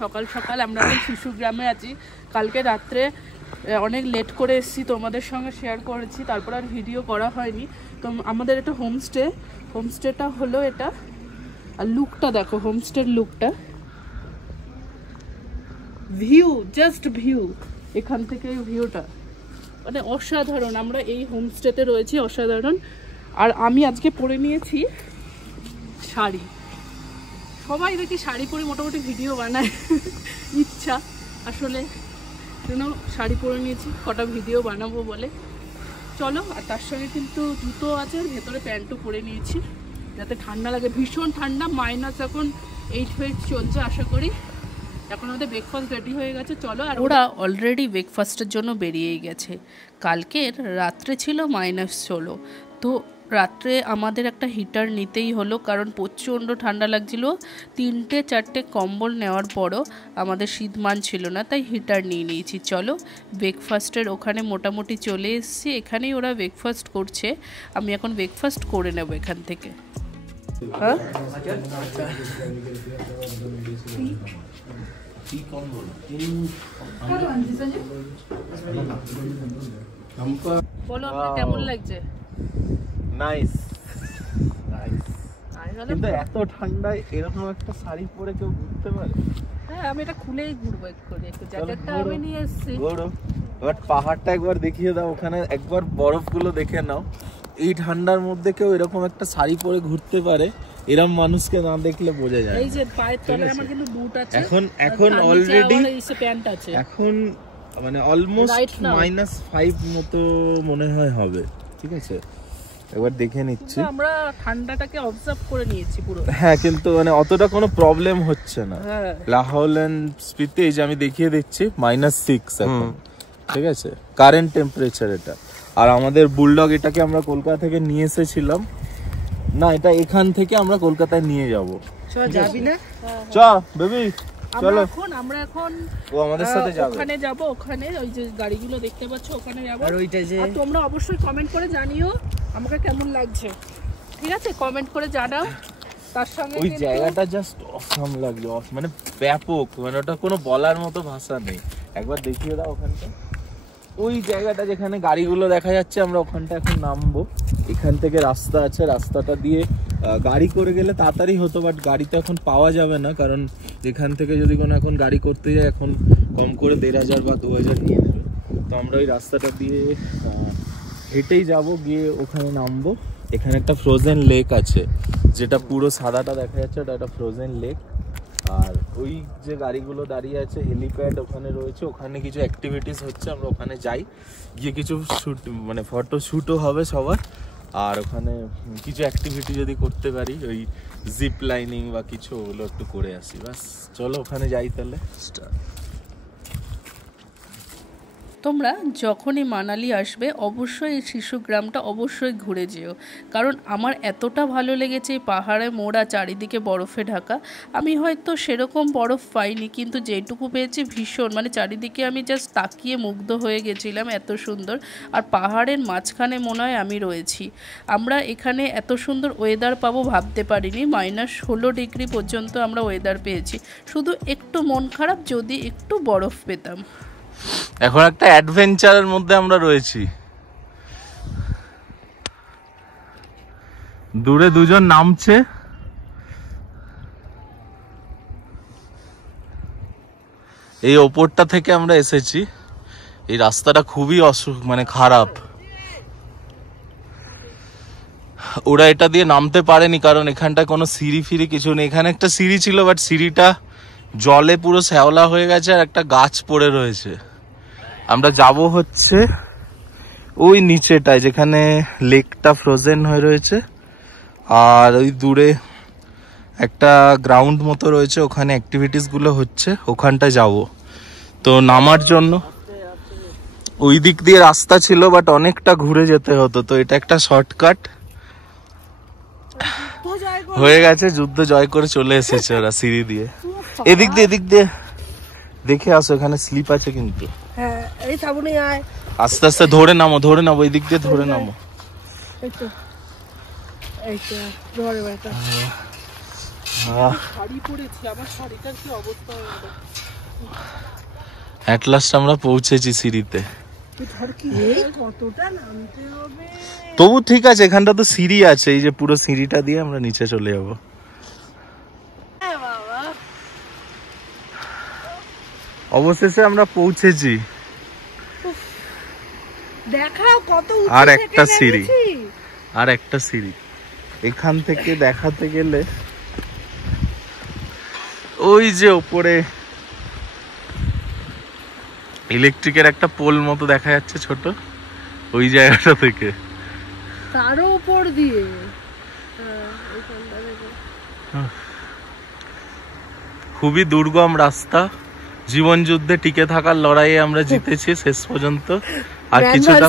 সকাল সকাল। আমরা এখন শিশু গ্রামে আছি। কালকে রাত্রে অনেক লেট করে এসেছি, তোমাদের সঙ্গে শেয়ার করেছি, তারপর আর ভিডিও করা হয়নি। তো আমাদের এটা হোমস্টেটা হলো এটা। আর লুকটা দেখো, হোমস্টের লুকটা, ভিউ, জাস্ট ভিউ, এখান থেকে ভিউটা মানে অসাধারণ। আমরা এই হোমস্টেতে রয়েছি, অসাধারণ। আর আমি আজকে পরে নিয়েছি শাড়ি। সবাই দেখি শাড়ি পরে মোটামুটি ভিডিও বানায়, ইচ্ছা আসলে জন্য শাড়ি পরে নিয়েছি, কটা ভিডিও বানাবো বলে। চলো। আর তার সঙ্গে কিন্তু জুতো আছে, আর ভেতরে প্যান্টও পরে নিয়েছি যাতে ঠান্ডা লাগে। ভীষণ ঠান্ডা, মাইনাস এখন 8 চলছে আশা করি। এখন আমাদের ব্রেকফাস্ট রেডি হয়ে গেছে, চলো। আর ওরা অলরেডি ব্রেকফাস্টের জন্য বেরিয়েই গেছে। কালকের রাত্রে ছিল -16, তো রাত্রে আমাদের একটা হিটার নিতেই হলো, কারণ প্রচণ্ড ঠান্ডা লাগছিল। 3-4টে কম্বল নেওয়ার পরও আমাদের শীত মানছিল না, তাই হিটার নিয়ে নিয়েছি। চলো, ব্রেকফাস্টের ওখানে মোটামুটি চলে এসেছি। এখানেই ওরা ব্রেকফাস্ট করছে, আমি এখন ব্রেকফাস্ট করে নেব এখান থেকে। হ্যাঁ, বলো আপনার কেমন লাগছে? নাইস। কিন্তু এত ঠান্ডায় এরকম একটা শাড়ি পরে কেউ ঘুরতে পারে? হ্যাঁ, আমি এটা খুলেই ঘুরবো একটু, জ্যাকেটটা আমি নিয়ে এসেছি। এবার পাহাড়টা একবার দেখিয়ে দাও, ওখানে একবার বরফগুলো দেখে নাও। এই ঠান্ডার মধ্যে কেউ এরকম একটা শাড়ি পরে ঘুরতে পারে, এরকম মানুষকে না দেখলে বোঝা যায়। এই যে পায়ের তলায় আমার কিন্তু বুট আছে, এখন অলরেডি প্যান্ট আছে, এখন মানে অলমোস্ট -5 মতো মনে হয় হবে। ঠিক আছে, একবার দেখে নিচ্ছি। আমরা ঠান্ডাটাকে অবজার্ভ করে নিয়েছি পুরো। হ্যাঁ, কিন্তু মানে অতটা কোনো প্রবলেম হচ্ছে না। লাহোল এন্ড স্পিতি, এই যে আমি দেখিয়ে দিচ্ছি -6 এখন। ঠিক আছে, কারেন্ট টেম্পারেচার এটা। আর আমাদের বুলডগ, এটাকে আমরা কলকাতা থেকে নিয়ে এসেছিলাম। না, এটা এখান থেকে আমরা কলকাতায় নিয়ে যাব। যাবি না? চ বেবি, চলো। আমরা এখন ও আমাদের সাথে যাবে। ওখানে যাব, ওখানে ওই যে গাড়িগুলো দেখতে পাচ্ছ, ওখানে যাব। আর ওইটা যে, আর তোমরা অবশ্যই কমেন্ট করে জানিও আমাকে কেমন লাগছে। ঠিক আছে, কমেন্ট করে জানাও। তার সঙ্গে ওই জায়গাটা জাস্ট অসাম লাগলো, মানে ব্যাপক, মানে ওটা কোনো বলার মতো ভাষা নেই। একবার দেখিয়ে দাও ওখানটা, ওই জায়গাটা যেখানে গাড়িগুলো দেখা যাচ্ছে। আমরা ওখানটা এখন নামবো। এখান থেকে রাস্তা আছে, রাস্তাটা দিয়ে গাড়ি করে গেলে তাড়াতাড়ি হতো, বাট গাড়ি তো এখন পাওয়া যাবে না, কারণ এখান থেকে যদি কোনো এখন গাড়ি করতে যায় এখন কম করে 1500 বা 2000 নিয়ে নেবে। তো আমরা ওই রাস্তাটা দিয়ে হেঁটেই যাব, গিয়ে ওখানে নামবো। এখানে একটা ফ্রোজেন লেক আছে, যেটা পুরো সাদাটা দেখা যাচ্ছে, ওটা একটা ফ্রোজেন লেক। আর ওই যে গাড়িগুলো দাঁড়িয়ে আছে, হেলিপ্যাড ওখানে রয়েছে, ওখানে কিছু অ্যাক্টিভিটিস হচ্ছে। আমরা ওখানে যাই, গিয়ে কিছু শ্যুট, মানে ফটো শ্যুটও হবে সবার। আর ওখানে কিছু অ্যাক্টিভিটি যদি করতে পারি, ওই জিপ লাইনিং বা কিছু, ওগুলো একটু করে আসি। বাস, চলো ওখানে যাই তাহলে। তোমরা যখনই মানালি আসবে অবশ্যই এই শিশু গ্রামটা অবশ্যই ঘুরে যেও, কারণ আমার এতটা ভালো লেগেছে। এই পাহাড়ে মোড়া, চারিদিকে বরফে ঢাকা। আমি হয়তো সেরকম বরফ পাইনি, কিন্তু যেটুকু পেয়েছি ভীষণ, মানে চারিদিকে আমি জাস্ট তাকিয়ে মুগ্ধ হয়ে গেছিলাম, এত সুন্দর। আর পাহাড়ের মাঝখানে মনে হয় আমি রয়েছি। আমরা এখানে এত সুন্দর ওয়েদার পাবো ভাবতে পারিনি। -16 ডিগ্রি পর্যন্ত আমরা ওয়েদার পেয়েছি। শুধু একটু মন খারাপ, যদি একটু বরফ পেতাম। এখন একটা অ্যাডভেঞ্চারের মধ্যে আমরা রয়েছি। দূরে দুজন নামছে। এই ওপরটা থেকে আমরা এসেছি। এই রাস্তাটা খুবই মানে খারাপ। ওরা এটা দিয়ে নামতে পারেনি, কারণ এখানটায় কোনো সিঁড়ি ফিরি কিছু নেই। এখানে একটা সিঁড়ি ছিল, বাট সিঁড়িটা জলে পুরো শ্যাওলা হয়ে গেছে, আর একটা গাছ পড়ে রয়েছে। আমরা যাব হচ্ছে ওই নিচেটায়, যেখানে লেকটা ফ্রোজেন হয়ে রয়েছে। আর ওই দূরে একটা গ্রাউন্ড মতো রয়েছে, ওখানে অ্যাক্টিভিটিস গুলো হচ্ছে, ওখানটায় যাব। তো নামার জন্য ওই দিক দিয়ে রাস্তা ছিল, বাট অনেকটা ঘুরে যেতে হতো। তো এটা একটা শর্টকাট হয়ে গেছে। যুদ্ধ জয় করে চলে এসেছে ওরা সিঁড়ি দিয়ে। এদিক দিয়ে দেখে আসো, এখানে স্লিপ আছে কিন্তু। আস্তে আস্তে ধরে নামো, এই দিক দিয়ে ধরে নামো। শাড়ি পরেছি, আমার শাড়িটার কি অবস্থা হলো। এট লাস্ট আমরা পৌঁছেছি সিঁড়িতে। কতটা নামতে হবে? তবু ঠিক আছে, এখানটা তো সিঁড়ি আছে, এই যে পুরো সিঁড়িটা দিয়ে আমরা নিচে চলে যাবো। অবশেষে আমরা পৌঁছেছি। দেখাও কত উঁচু আর থেকে একটা সিঁড়ি, নেমেছি। আর একটা সিঁড়ি। এখান থেকে দেখাতে গেলে ওই যে ওপরে ইলেকট্রিকের একটা পোল মতো দেখা যাচ্ছে ছোট, ওই জায়গাটা থেকে তারও উপর দিয়ে খুবই দুর্গম রাস্তা। জীবন যুদ্ধে টিকে থাকার লড়াইয়ে আমরা জিতেছি শেষ পর্যন্ত। আর কিছুটা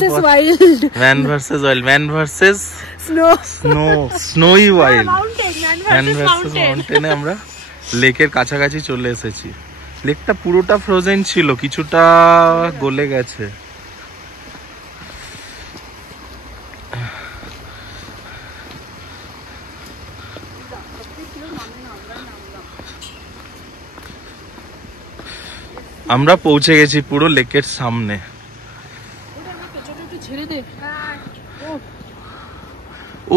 man versus wild, man versus snowy wild, man versus মাউন্টেনে আমরা লেকের কাছাকাছি চলে এসেছি। লেকটা পুরোটা ফ্রোজেন ছিল, কিছুটা গলে গেছে। আমরা পৌঁছে গেছি পুরো লেকের সামনে।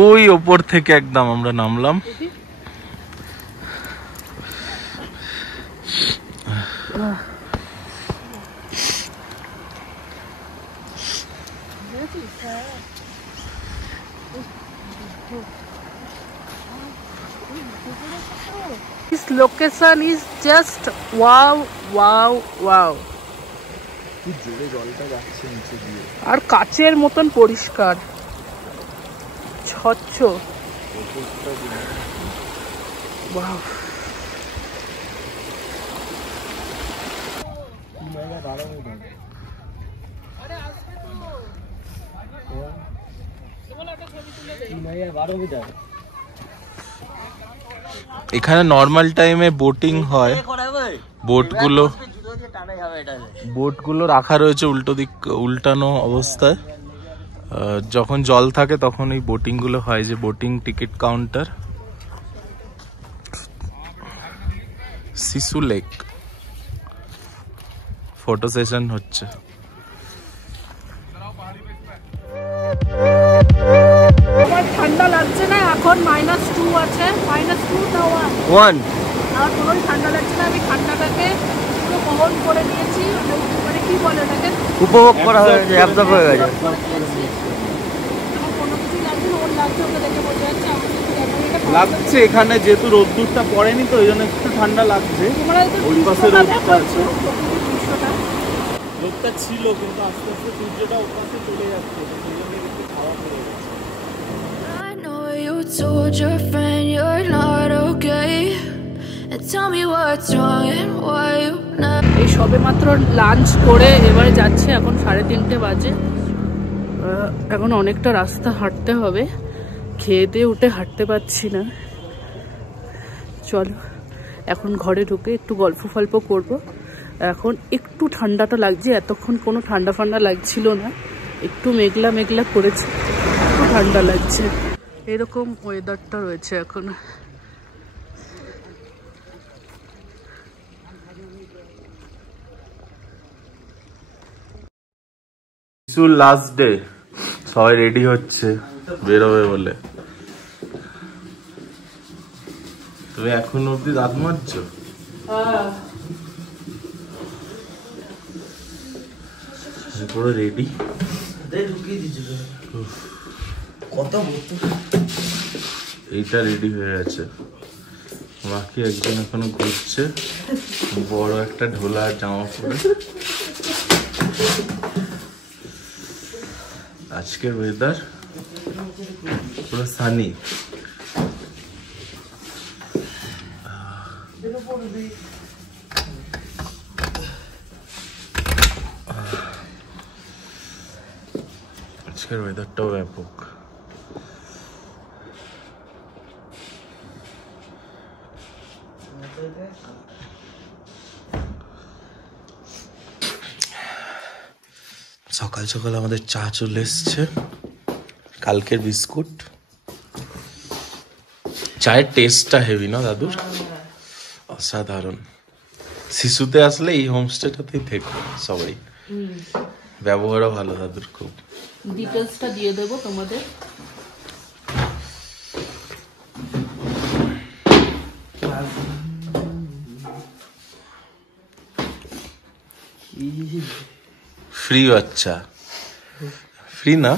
ওই ওপর থেকে একদম আমরা নামলাম। This location is just wow, wow, wow. আর কাচের মতন পরিষ্কার, স্বচ্ছ। Wow. এখানে নর্মাল টাইমে বোটিং হয়। বোটগুলো রাখা রয়েছে উল্টানো অবস্থায়। যখন জল থাকে তখন এই বোটিং গুলো হয়, যে বোটিং টিকিট কাউন্টার। শিশু লেক ফটো সেশন হচ্ছে। আমার ঠান্ডা লাগছে না এখন, -2 আছে, -2 না 1 আর পুরোই ঠান্ডা লাগছে না। আমি ঠান্ডাটাকে পুরো বহন করে নিয়েছি, মানে কি বলে ওটাকে, উপভোগ করা হয়েছে, অ্যাবজর্ব হয়ে গেছে। আমার কোনো কিছুই লাগছে না, ওর লাগছে, ওকে দেখে বোঝা যাচ্ছে। আমার কিছু লাগছে এখানে যেহেতু রোদ্দুরটা পড়েনি তো, এই জন্য একটু ঠান্ডা লাগছে। ওই পাশে রোদটা আছে, রোদটা ছিল, কিন্তু আস্তে আস্তে সূর্যটা ওর পাশে চলে যাচ্ছে, সেই জন্য একটু খাওয়া পড়ে গেছে। You told your friend you're not okay, and tell me what's wrong and why you not. এই সবে মাত্র লাঞ্চ করে এবারে যাচ্ছে, এখন 3:30 বাজে। এখন অনেকটা রাস্তা হাঁটতে হবে, খেয়ে দিয়ে উঠে হাঁটতে পারছি না। চলো এখন ঘরে ঢুকে একটু গল্প ফল্প করবো। এখন একটু ঠান্ডাটা লাগছে, এতক্ষণ কোনো ঠান্ডা ফান্ডা লাগছিল না, একটু মেঘলা মেঘলা করেছে, একটু ঠান্ডা লাগছে। এরকম ওয়েদারটা রয়েছে এখন। লাস্ট ডে, সবাই রেডি হচ্ছে বেরোবে বলে। তুমি এখন অব্দি দাঁত মাজছো? পুরো রেডি। এইটা রেডি হয়ে আছে, বাকি একজন এখনো ঘুরছে, বড় একটা ঢোলা জামা পরে। আজকের ওয়েদার পুরো সানি। আজকের ওয়েদারটাও ব্যাপক। সকাল সকাল আমাদের চা চলে এসছে, কালকের বিস্কুট, চায়ের টেস্টটা হেভি না দাদুর, অসাধারণ। শিশুতে আসলে এই হোমস্টেটাতেই থেকো সবাই, ব্যবহারও ভালো দাদুর খুব। ডিটেলসটা দিয়ে দেবো তোমাদের। ফ্রি বাচ্চা, ফ্রি না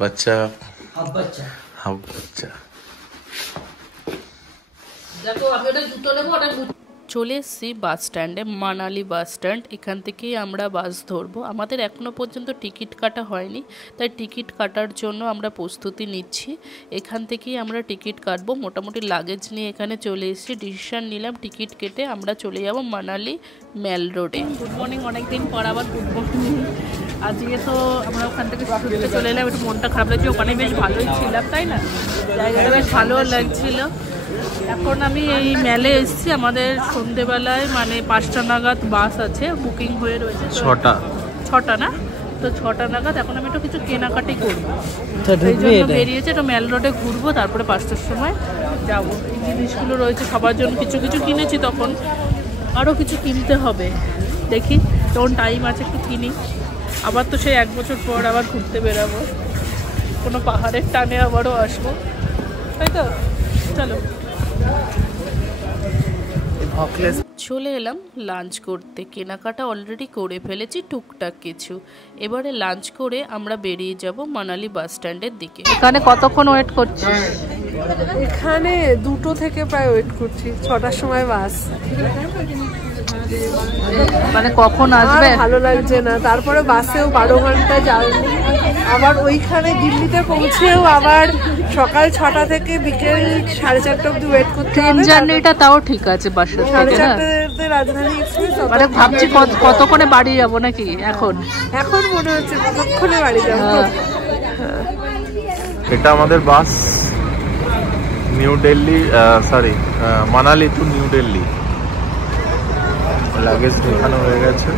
বাচ্চা, হাফ বাচ্চা। দেখো আমি ওটা জুতো নেবো, ওটা চলে এসেছি বাস স্ট্যান্ডে, মানালি বাস স্ট্যান্ড। এখান থেকেই আমরা বাস ধরবো। আমাদের এখনও পর্যন্ত টিকিট কাটা হয়নি, তাই টিকিট কাটার জন্য আমরা প্রস্তুতি নিচ্ছি। এখান থেকেই আমরা টিকিট কাটবো। মোটামুটি লাগেজ নিয়ে এখানে চলে এসেছি, ডিসিশন নিলাম টিকিট কেটে আমরা চলে যাব মানালি মেল রোডে। গুড মর্নিং, অনেকদিন পর আবার গুড মর্নিং। আজকে তো আমরা ওখান থেকে ঘুরতে চলে এলাম, একটু মনটা খারাপ লাগছে। ওখানে বেশ ভালোই ছিলাম, তাই না? জায়গাটা বেশ ভালো লাগছিল। এখন আমি এই মেলে এসেছি। আমাদের সন্ধেবেলায় মানে 5টা নাগাদ বাস আছে, বুকিং হয়ে রয়েছে। 6টা না তো 6টা নাগাদ। এখন আমি একটু কিছু কেনাকাটি করবো, এই জন্য বেরিয়েছে। একটু মেল রোডে ঘুরবো, তারপরে 5টার সময় যাবো। এই জিনিসগুলো রয়েছে সবার জন্য, কিছু কিছু কিনেছি, তখন আরও কিছু কিনতে হবে। দেখি যখন টাইম আছে একটু কিনি। আবার তো সেই 1 বছর পর আবার ঘুরতে বেরাবো, কোনো পাহাড়ের টানে আবারও আসবো, তাই তো? চলো। চলে এলাম লাঞ্চ করতে। কেনাকাটা অলরেডি করে ফেলেছি টুকটাক কিছু। এবারে লাঞ্চ করে আমরা বেরিয়ে যাব মানালি বাস স্ট্যান্ডের দিকে। এখানে কতক্ষণ ওয়েট করছি? এখানে 2টো থেকে প্রায় ওয়েট করছি, 6টার সময় বাস। মানে কখন আসবে? ভালো লাগছে না। তারপরে বাসেও 12 ঘন্টা জার্নি, আবার ওইখানে দিল্লিতে পৌঁছেও আবার সকাল 6টা থেকে বিকেল 4:30 অবধি ওয়েট করতে হবে। ট্রেন জার্নিটা তাও ঠিক আছে, বাসা থেকে না? 4:30 রাজধানী এক্সপ্রেস। মানে ভাবছি কতক্ষণে বাড়ি যাবো নাকি এখন মনে হচ্ছে কতক্ষণে বাড়ি যাবো। এটা আমাদের bus, New Delhi, sorry Manali to New Delhi. Luggage দেখানো হয়ে গেছে।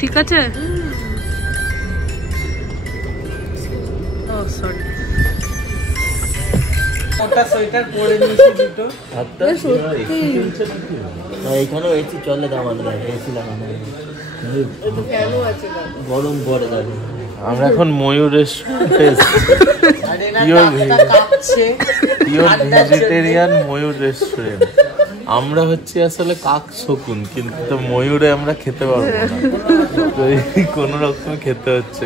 ঠিক আছে। এইখানেও এসি চলে, এসি লাগানো গরম পড়ে যাবে। আমরা এখন ময়ূর ভেজিটেরিয়ান ময়ূর রেস্টুরেন্ট। আমরা হচ্ছে আসলে কাক শকুন, কিন্তু ময়ূরে আমরা খেতে পারবো না, কোন রকম খেতে হচ্ছে।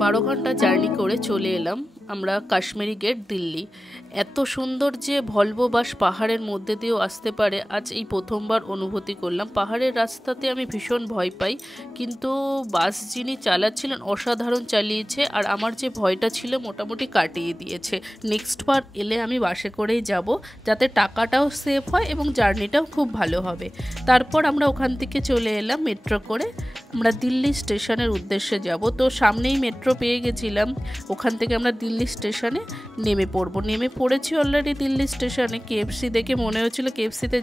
12 ঘন্টা জার্নি করে চলে এলাম আমরা কাশ্মীরি গেট, দিল্লি। এত সুন্দর যে ভলভো বাস পাহাড়ের মধ্যে দিয়েও আসতে পারে, আজ এই প্রথমবার অনুভূতি করলাম। পাহাড়ের রাস্তাতে আমি ভীষণ ভয় পাই, কিন্তু বাস যিনি চালাচ্ছিলেন অসাধারণ চালিয়েছে, আর আমার যে ভয়টা ছিল মোটামুটি কাটিয়ে দিয়েছে। নেক্সট বার এলে আমি বাসে করেই যাব, যাতে টাকাটাও সেভ হয় এবং জার্নিটাও খুব ভালো হবে। তারপর আমরা ওখান থেকে চলে এলাম মেট্রো করে, আমরা দিল্লি স্টেশনের উদ্দেশ্যে যাব। তো সামনেই মেট্রো পেয়ে গেছিলাম, ওখান থেকে আমরা দিল্লি স্টেশনে নেমে পড়বো। নেমে পড়েছি অলরেডি দিল্লি স্টেশনে। কেএফসি দেখে মনে হচ্ছিল কেএফসিতে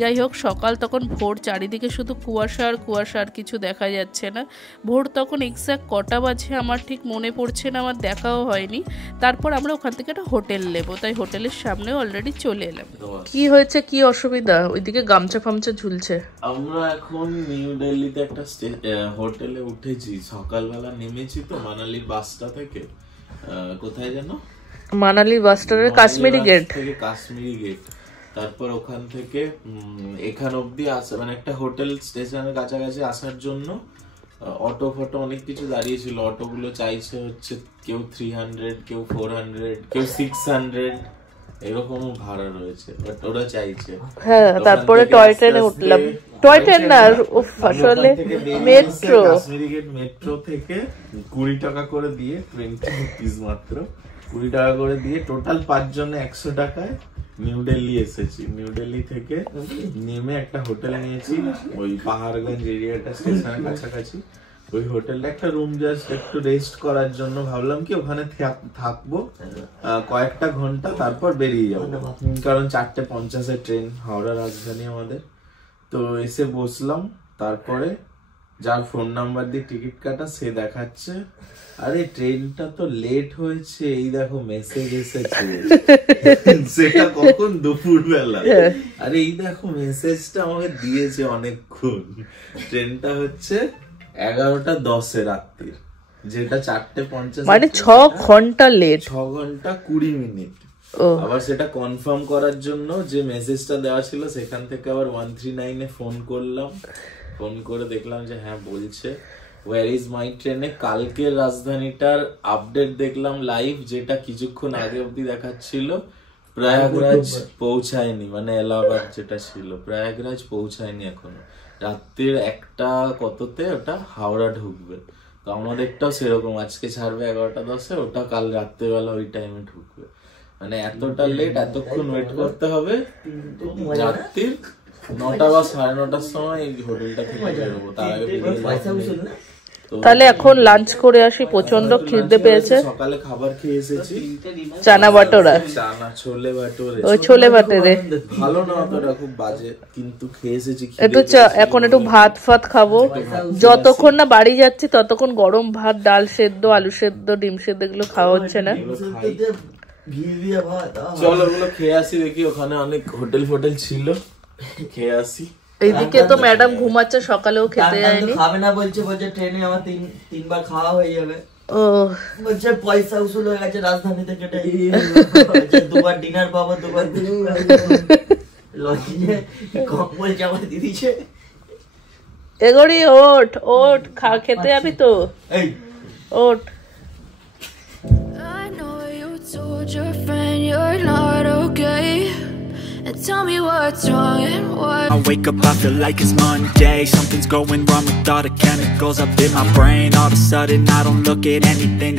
যাই হোক সকাল তখন ভোর, চারিদিকে শুধু কুয়াশা আর কুয়াশা, আর কিছু দেখা যাচ্ছে না। ভোর তখন এক্স্যাক্ট কটা বাজে আমার ঠিক মনে পড়ছে না, আমার দেখাও হয়নি। তারপর আমরা ওখান থেকে একটা হোটেল নেবো, তাই হোটেলের সামনেও অলরেডি চলে এলাম। কি হয়েছে, কি অসুবিধা? ওইদিকে গামছা ফামছা ঝুলছে। আমরা এখন নিউ দিল্লিতে একটা হোটেলে উঠেছি, সকালবেলা নেমেছি তো মানালি বাসটা থেকে। কোথায় যেন মানালি বাস স্ট্যান্ডের কাশ্মীরি গেট থেকে, কাশ্মীরি গেট। তারপর ওখান থেকে এখান অব্দি আসা, মানে একটা হোটেল স্টেশনের কাছাকাছি আসার জন্য অটো ফটো অনেক কিছু দাঁড়িয়েছিল। অটোগুলো চাইছে হচ্ছে কেউ 300, কেউ 400, কেউ 600। এরকম ভাড়া রয়েছে, বাট ওরা চাইছে। হ্যাঁ, তারপরে টয় ট্রেনে উঠলাম। টয় ট্রেন না, আসলে মেট্রো। কাশ্মীরি গেট মেট্রো থেকে 20 টাকা করে দিয়ে, 20 রুপিস মাত্র 20 টাকা করে দিয়ে টোটাল 5 জনে 100 টাকায় নিউ দিল্লি এসেছি। নিউ দিল্লি থেকে নেমে একটা হোটেল নিয়েছি ওই পাহাড়গঞ্জ এরিয়াটা, স্টেশনের কাছাকাছি। ওই হোটেলটা একটা রুম জাস্ট একটু রেস্ট করার জন্য, ভাবলাম কি ওখানে থাকবো কয়েকটা ঘন্টা, তারপর বেরিয়ে যাবো, কারণ 4:50 ট্রেন হাওড়া রাজধানী আমাদের। তো এসে বসলাম, তারপরে যার ফোন নাম্বার দিয়ে টিকিট কাটা সে দেখাচ্ছে আরে ট্রেনটা তো লেট হয়েছে, এই দেখো মেসেজ এসেছে। সেটা কখন? দুপুর বেলা। আরে এই দেখো মেসেজটা আমাকে দিয়েছে অনেকক্ষণ। ট্রেনটা হচ্ছে 11:10 রাত্রির, যেটা 4:50, মানে 6 ঘন্টা লেট, 6 ঘন্টা 20 মিনিট। আবার সেটা কনফার্ম করার জন্য যে মেসেজটা দেওয়া ছিল সেখান থেকে আবার 139 এ ফোন করলাম। ফোন করে দেখলাম যে হ্যাঁ বলছে ওয়ার ইজ মাই ট্রেনে কালকের রাজধানীটার আপডেট দেখলাম লাইভ, যেটা কিছুক্ষণ আগে অব্দি দেখাচ্ছিল প্রয়াগরাজ পৌঁছায়নি, মানে এলাহাবাদ যেটা ছিল প্রয়াগরাজ পৌঁছায়নি এখনো। রাত্রির 1টা কততে ওটা হাওড়া ঢুকবে। তো আমাদেরটাও সেরকম, আজকে ছাড়বে 11:10, ওটা কাল রাত্রিবেলা ওই টাইমে ঢুকবে। মানে এতটা লেট, এতক্ষণ ওয়েট করতে হবে। রাত্রির 9টা বা 9:30টার সময় এই হোটেলটা থেকে বেরোবো, তার আগে তাহলে এখন লাঞ্চ করে আসি, প্রচন্ড খিদে পেয়েছে। সকালে খাবার খেয়ে এসেছি চানা বাটোরা, চানা ছোলে বাটোরে। ওই ছোলে বাটোরে ভালো না অতটা, খুব বাজে, কিন্তু খেয়ে এসেছি। একটু এখন একটু ভাত ফাত খাবো। যতক্ষণ না বাড়ি যাচ্ছি ততক্ষণ গরম ভাত, ডাল সেদ্ধ, আলু সেদ্ধ, ডিম সেদ্ধ এগুলো খাওয়া হচ্ছে না। চলো ওগুলো খেয়ে আসি, দেখি ওখানে অনেক হোটেল ফোটেল ছিল, খেয়ে আসি। এইদিকে তো ম্যাডাম ঘুমাচ্ছে, সকালেও খেতে যায়নি। খাবে না বলছে, বলছে ট্রেনে আমার 3বার খাওয়া হয়ে যাবে। ও বলছে পয়সা উসুল হয়ে গেছে রাজধানী থেকে, 2বার ডিনার পাবো, 2বার লঞ্চে কম্বল জামা দিয়ে দিচ্ছে। এগোরি ওঠ ওঠ, খেতে যাবি তো, ওঠ। I know you told your friend you're not okay, and tell me what's wrong and why. I wake up, I feel like it's Monday. Something's going wrong with all the chemicals up in my brain. All of a sudden I don't look at anything